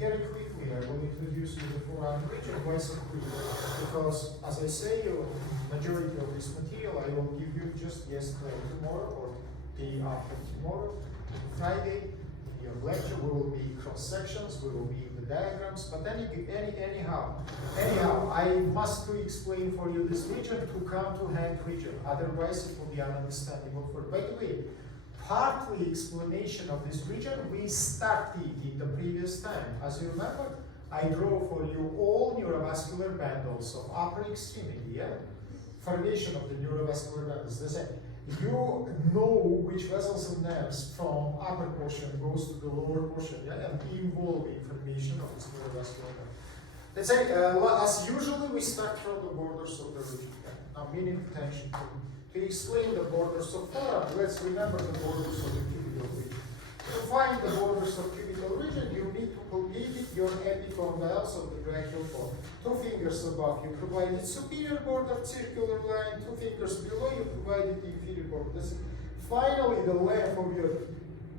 very quickly, I will introduce you the forearm region. Why so quickly? Because, as I say, majority of this material I will give you just yesterday, tomorrow, or day after tomorrow, Friday. In your lecture, we will be cross sections, we will be in the diagrams. But anyhow, I must explain for you this region to come to hand region. Otherwise, it will be ununderstandable. By the way, partly explanation of this region we started in the previous time. As you remember, I draw for you all neurovascular bundles of upper extremity, yeah? Formation of the neurovascular bundles. They say, you know which vessels and nerves from upper portion goes to the lower portion, yeah? And involve information of this neurovascular bundle. Let's say, as usually, we start from the borders of the region. Yeah? Now, meaning attention to explain the borders of forearm. Let's remember the borders of the cubital region. To find the borders of cubital region, you need to complete your epicondyles of the brachial bone. 2 fingers above, you provided superior border, circular line. 2 fingers below, you provided inferior border. That's it. Finally, the length of your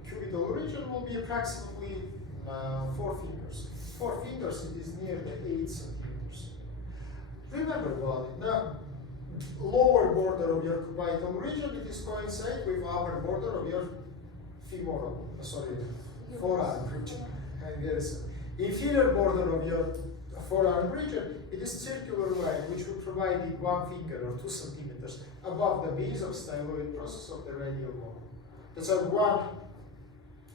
cubital region will be approximately 4 fingers. 4 fingers, it is near the 8 centimeters. Remember about it. Now, lower border of your cubital region, it is coincide with upper border of your forearm region. And there is inferior border of your forearm region, it is circular line which will provide 1 finger or 2 centimeters above the base of styloid process of the radial bone. That's a 1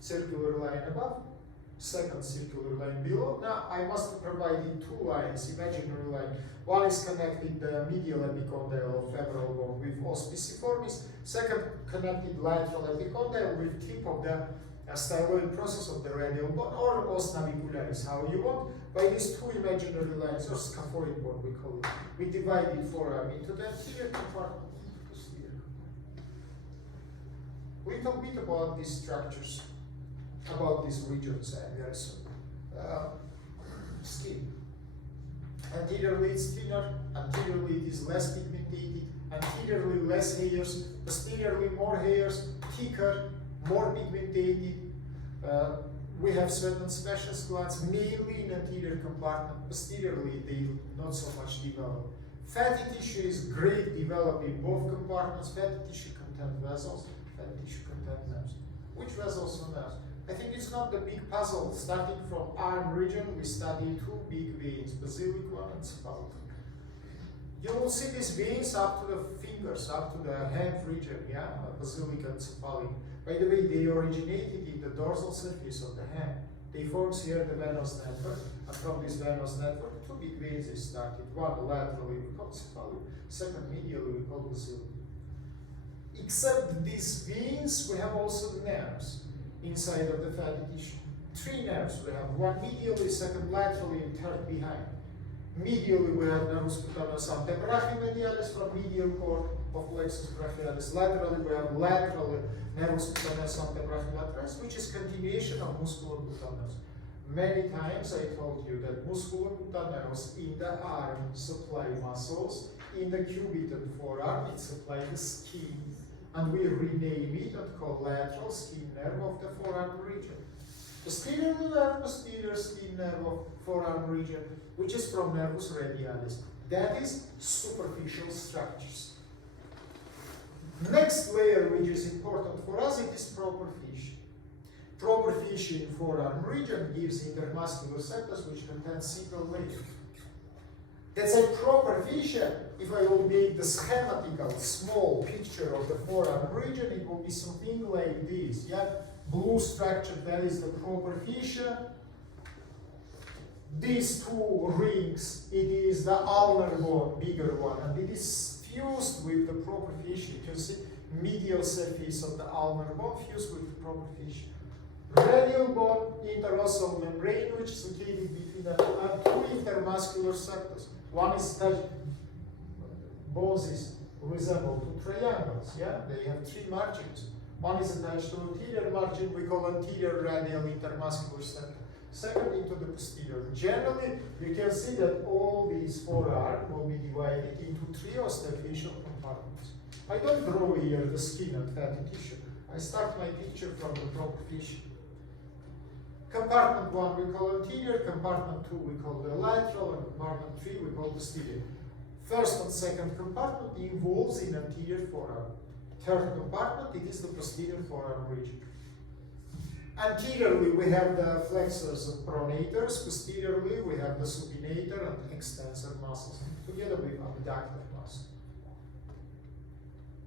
circular line above, 2nd circular line below. Now I must provide 2 lines, imaginary line. One is connected the medial epicondyle of femoral bone with os pisiformis. 2nd connected lateral epicondyle with tip of the styloid process of the radial bone, or os navicularis, how you want. By these 2 imaginary lines, or scaphoid bone we call it, we divided forearm into the anterior compartment. Little bit about these structures, about these regions, and very soon. Skin. Anteriorly it's thinner, anteriorly it is less pigmented, anteriorly less hairs, posteriorly more hairs, thicker, more pigmented. We have certain specialist glands, mainly in anterior compartment. Posteriorly they not so much develop. Fatty tissue is great developed in both compartments. Fatty tissue contain vessels, fatty tissue contain nerves. Which vessels or nerves? I think it's not the big puzzle. Starting from arm region, we study 2 big veins, basilic one and cephalic. You will see these veins up to the fingers, up to the hand region, yeah, basilic and cephalic. By the way, they originated in the dorsal surface of the hand. They form here the venous network, and from this venous network, 2 big veins is started. One laterally we call cephalic, 2nd medially we call basilic. Except these veins, we have also the nerves inside of the fatty tissue. 3 nerves we have, 1 medially, 2nd laterally, and 3rd behind. Medially we have nervus cutaneus antebrachymedialis from medial cord of plexus brachialis. Laterally we have lateral nervus cutaneus antebrachymedialis, which is continuation of musculocutaneus. Many times I told you that musculocutaneus in the arm supply muscles, in the cubital forearm it supply the skin. And we rename it and call lateral skin nerve of the forearm region. Posteriorly, we have posterior skin nerve of forearm region, which is from nervus radialis. That is superficial structures. Next layer, which is important for us, it is proper fascia. Proper fascia in forearm region gives intermuscular septus, which contains sepal layer. That's a proper fascia. If I will make the schematical small picture of the forearm region, it will be something like this. Yeah, blue structure, that is the proper fascia. These 2 rings, it is the ulnar bone, bigger one, and it is fused with the proper fascia. You can see medial surface of the ulnar bone fused with the proper fascia. Radial bone, interossal membrane, which is located between the 2 intermuscular septus. One is touched, both is resemble to triangles, yeah? They have 3 margins. One is attached to anterior margin, we call anterior radial intermuscular septum. 2nd into the posterior. Generally, you can see that all these forearm will be divided into 3 osteofacial compartments. I don't draw here the skin and fatty tissue. I start my picture from the proper fascia. Compartment 1 we call anterior, compartment 2 we call the lateral, and compartment 3 we call posterior. First and second compartment involves in anterior forearm. Third compartment, it is the posterior forearm region. Anteriorly we have the flexors and pronators, posteriorly we have the supinator and extensor muscles, together with abductor muscle.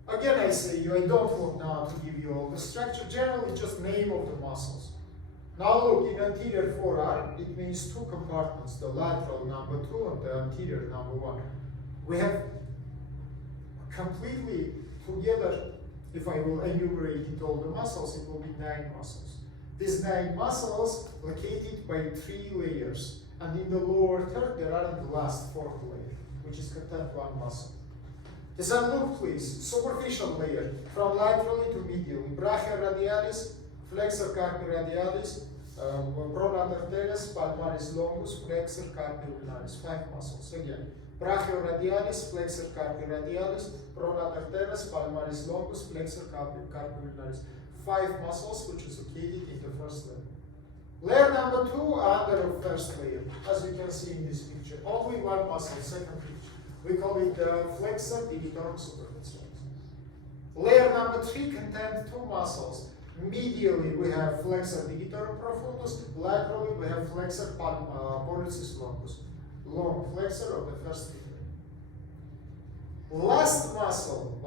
Again I say you, I don't want now to give you all the structure, generally just name of the muscles. Now look, in anterior forearm, it means two compartments, the lateral number 2 and the anterior number 1. We have completely together, if I will enumerate it all the muscles, it will be 9 muscles. These 9 muscles located by 3 layers, and in the lower third there are in the last 4th layer, which is content 1 muscle. Then look please, superficial layer, from laterally to medially, brachioradialis, flexor carpi radialis, pronator teres, palmaris longus, flexor carpi ulnaris, 5 muscles again. Brachioradialis, flexor carpi radialis, pronator teres, palmaris longus, flexor carpi ulnaris. 5 muscles which is located in the first layer. Layer number 2 under the first layer, as you can see in this picture. Only 1 muscle, second picture. We call it flexor digitorum superficialis. Layer number 3 contains 2 muscles. Medially we have flexor digitorum profundus, laterally we have flexor pollicis longus, long flexor of the first finger. Last muscle,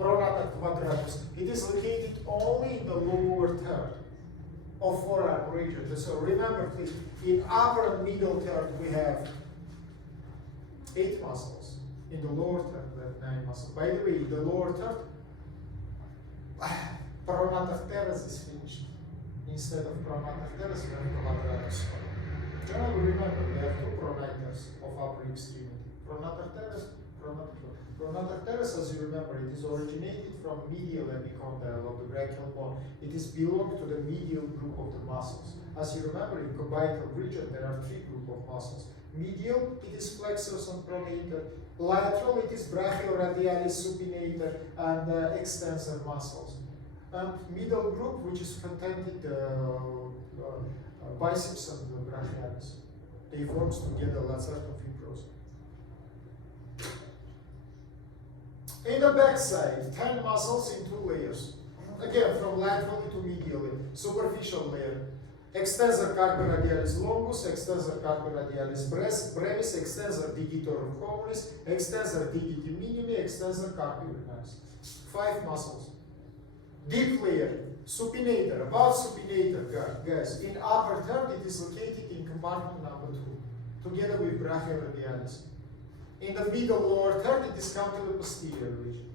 pronator quadratus, it is located only in the lower third of forearm region. So remember please, in upper and middle third we have 8 muscles. In the lower third we have 9 muscles. By the way, in the lower third, pronator teres is finished. Instead of pronator teres, we have quadratus. Generally remember, we have 2 pronators of upper extremity. Pronator teres, pronator teres. Pronator teres, as you remember, it is originated from medial epicondyle of the brachial bone. It is belong to the medial group of the muscles. As you remember, in cubital region there are 3 groups of muscles. Medial, it is flexors and pronator. Lateral, it is brachioradialis, supinator, and extensor muscles. And middle group, which is contained biceps and brachialis. They form together lacertum fibrosa. In the back side, 10 muscles in 2 layers. Again, from laterally to medially. Superficial layer. Extensor carpi radialis longus, extensor carpi radialis brevis, extensor digitorum communis, extensor digiti minimi, extensor carpi ulnaris. 5 muscles. Deep layer, supinator, above supinator, guys. In upper third, it is located in compartment number 2, together with brachioradialis. In the middle lower third, it is come to the posterior region.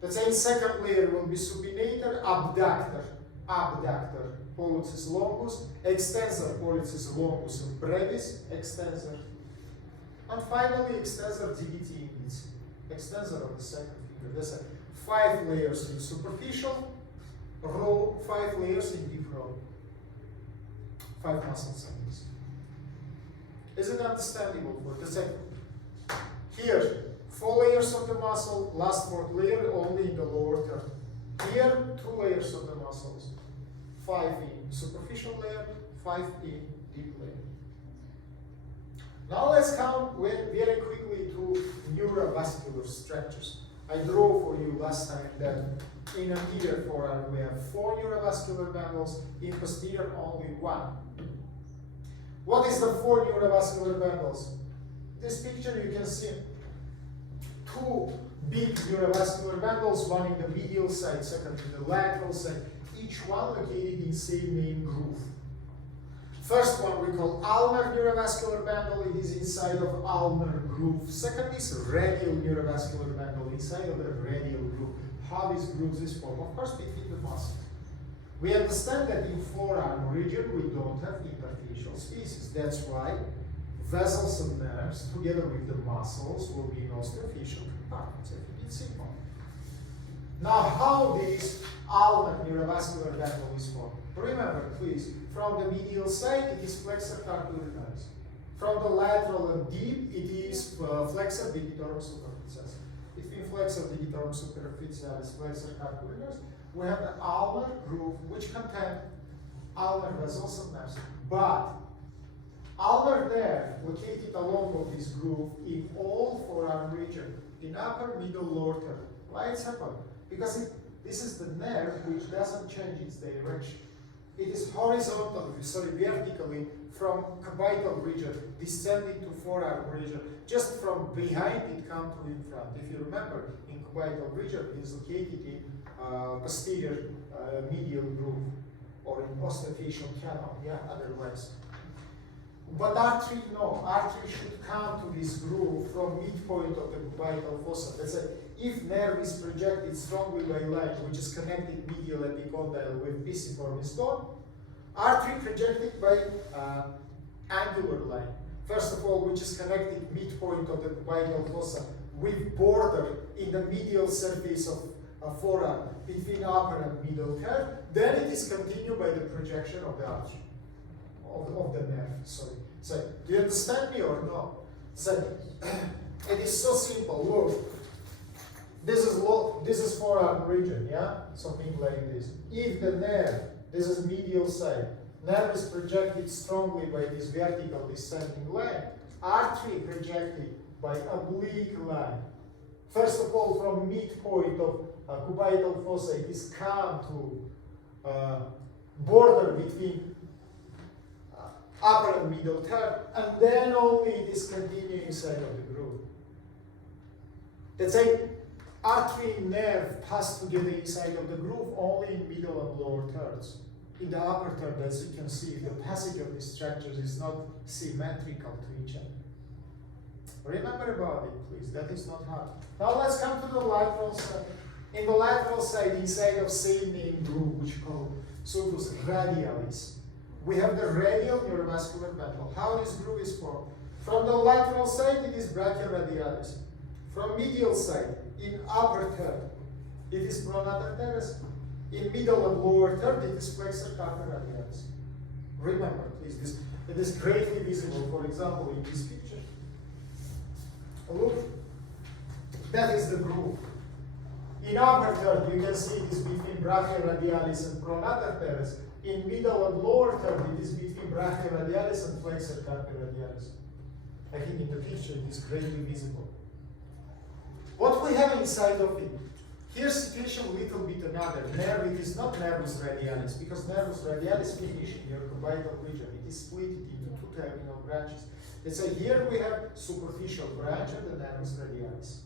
Let's say second layer will be supinator, abductor, pollicis longus, extensor pollicis longus and brevis, extensor. And finally, extensor digiti indice, extensor of the second finger. There's 5 layers in superficial row, 5 layers in deep row. 5 muscles like this. Is it understandable for the second? Here, 4 layers of the muscle, last 4th layer only in the lower third. Here, 2 layers of the muscles. 5 in superficial layer, 5 in deep layer. Now let's come very quickly to neurovascular structures. I drew for you last time that in anterior forearm we have 4 neurovascular bundles, in posterior only 1. What is the 4 neurovascular bundles? This picture you can see 2 big neurovascular bundles, one in the medial side, second in the lateral side, each one located in same main groove. First one we call ulnar neurovascular bundle, it is inside of ulnar groove. Second is radial neurovascular bundle, inside of the radial groove. How these grooves is formed? Of course between the muscles. We understand that in forearm region we don't have interfacial species. That's why vessels and nerves, together with the muscles, will be in osteofacial compartments. It's simple. Now, how this ulnar neurovascular bundle is formed? Remember, please, from the medial side, it is flexor carpi ulnaris. From the lateral and deep, it is flexor digitorum superficialis. Between flexor digitorum superficialis, flexor carpi ulnaris, we have the ulnar groove, which contains ulnar vessels and nerves. But ulnar nerve located along of this groove in all forearm region, in upper, middle, lower third. Why it's happened? Because this is the nerve which doesn't change its direction. It is vertically from cubital region, descending to forearm region. Just from behind it come to in front. If you remember, in cubital region, it is located in posterior medial groove or in postfacial canal, yeah, otherwise. But R3, no. R3 should come to this groove from midpoint of the cubital fossa. Let's say if nerve is projected strongly by line, which is connected medial epicondyle with pisiformis bone, R3 projected by angular line. First of all, which is connected midpoint of the cubital fossa with border in the medial surface of forearm between upper and middle third. Then it is continued by the projection of the artery. Of the nerve, sorry. So, do you understand me or no? So, it is so simple. Look, this is forearm region, yeah? Something like this. If the nerve, this is medial side, nerve is projected strongly by this vertical descending line, artery projected by oblique line. First of all, from midpoint of cubital fossa, it is come to border between upper and middle third, and then only it is continuing inside of the groove. Let's say artery and nerve pass together inside of the groove only in middle and lower thirds. In the upper third, as you can see, the passage of these structures is not symmetrical to each other. Remember about it, please. That is not hard. Now let's come to the lateral side. In the lateral side, inside of same name groove, which we call sulcus radialis, we have the radial neurovascular bundle. How this groove is formed? From the lateral side, it is brachioradialis. From medial side, in upper third, it is pronator teres. In middle and lower third, it is flexor carpi radialis. Remember, please, it is greatly visible, for example, in this picture. Look, that is the groove. In upper third, you can see it is between brachioradialis and pronator teres. In middle and lower third, it is between brachioradialis and flexor carpi radialis. I think in the picture it is greatly visible. What we have inside of it, here's situation a little bit another. Nerve, it is not nervus radialis, because nervus radialis finish in your cubital region. It is split into two terminal branches. Let's say here we have superficial branch and the nervus radialis.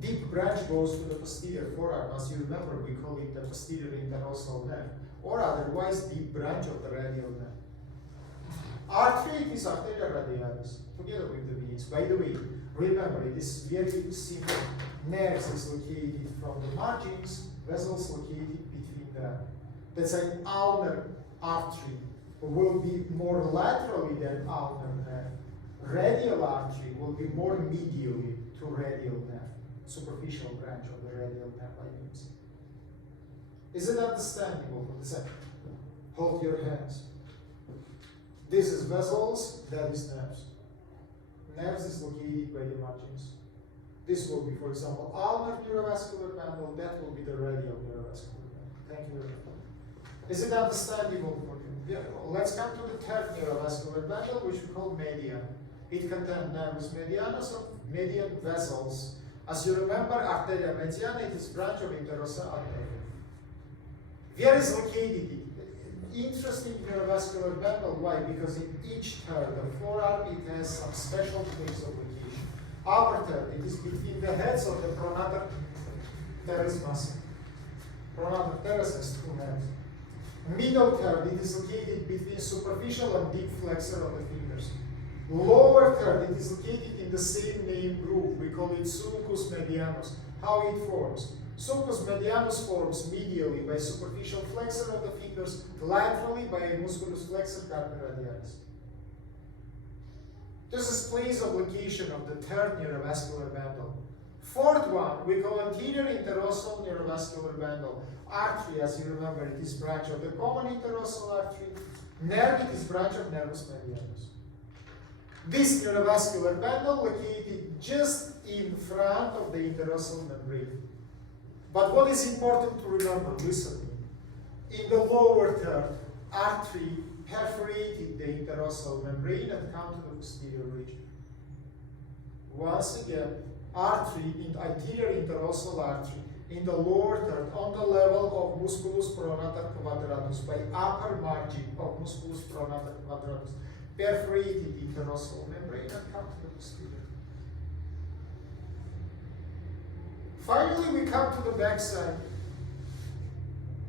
Deep branch goes to the posterior forearm. As you remember, we call it the posterior interossal nerve, or otherwise deep branch of the radial nerve. R3 is arteria radialis, together with the veins. By the way, remember, it is very simple. Nerves is located from the margins, vessels located between them. Let's say ulnar artery will be more laterally than ulnar nerve. Radial artery will be more medially to radial nerve. Superficial branch of the radial nerve, I mean. Is it understandable for the second? Hold your hands. This is vessels, that is nerves. Nerves is located by the margins. This will be, for example, ulnar neurovascular bundle, that will be the radial neurovascular bundle. Thank you very much. Is it understandable for you? Yeah. Let's come to the third neurovascular bundle, which we call median. It contains nervus medianus of median vessels. As you remember, arteria mediana, it is branch of interossal artery. Where is located? Interesting neurovascular bundle. Why? Because in each third, the forearm, it has some special place of location. Upper third, it is between the heads of the pronator teres muscle. Pronator teres has two nerves. Middle third, it is located between superficial and deep flexor of the fingers. Lower third, it is located in the same name groove. We call it sulcus medianus. How it forms? Sulcus medianus forms medially by superficial flexor of the fingers, laterally by musculus flexor carpi radialis. This is place of location of the third neurovascular bundle. Fourth one, we call anterior interossal neurovascular bundle. Artery, as you remember, it is branch of the common interossal artery. Nerve, it is branch of nervus medianus. This neurovascular bundle located just in front of the interossal membrane. But what is important to remember, listen, in the lower third, artery perforated the interossal membrane and come to the posterior region. Once again, artery in anterior interossal artery in the lower third on the level of musculus pronator quadratus by upper margin of musculus pronator quadratus, perforated interossal membrane and come to the posterior. Finally, we come to the backside.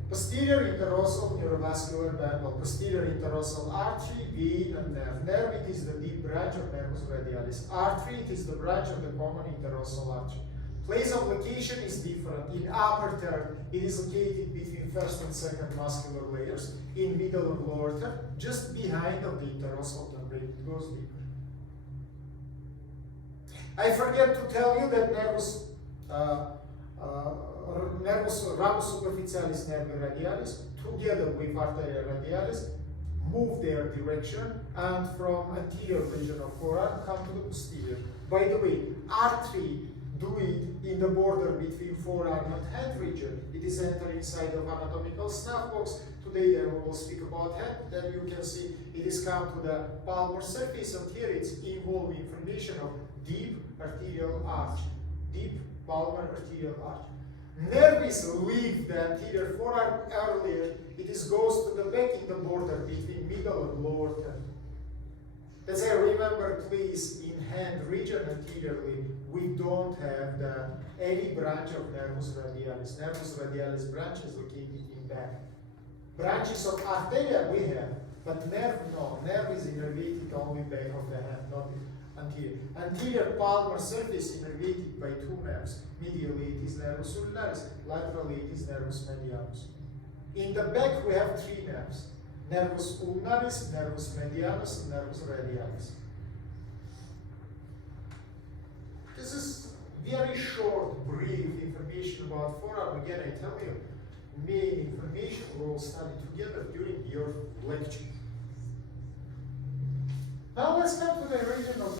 Posterior interrossal neurovascular band, or posterior interrossal artery, vein, and nerve. Nerve, it is the deep branch of nervus radialis. Artery, it is the branch of the common interrossal artery. Place of location is different. In upper third, it is located between first and second muscular layers. In middle and lower third, just behind of the interrossal membrane. It goes deeper. I forget to tell you that nervus ramus superficialis nervi radialis, together with arteria radialis, move their direction and from anterior region of forearm come to the posterior. By the way, artery do it in the border between forearm and hand region. It is entered inside of anatomical snuff box. Today I will speak about hand. Then you can see it is come to the palmar surface, and here it's involving information of deep arterial arch. Deep palmar arterial arch. Nerves leave the anterior forearm earlier. It is goes to the back in the border between middle and lower third. As I remember, please, in hand region anteriorly, we don't have any branch of nervus radialis. Nervus radialis branch is located in back. Branches of arteria we have, but nerve no. Nerve is innervated only back of the hand, not anterior. Anterior palmar surface innervated by two nerves. Medially it is nervus ulnaris, laterally it is nervus medianus. In the back we have three nerves. Nervus ulnaris, nervus medianus, and nervus radialis. This is very short, brief information about forearm. Again, I tell you, main information we will study together during your lecture. Now let's come to the region of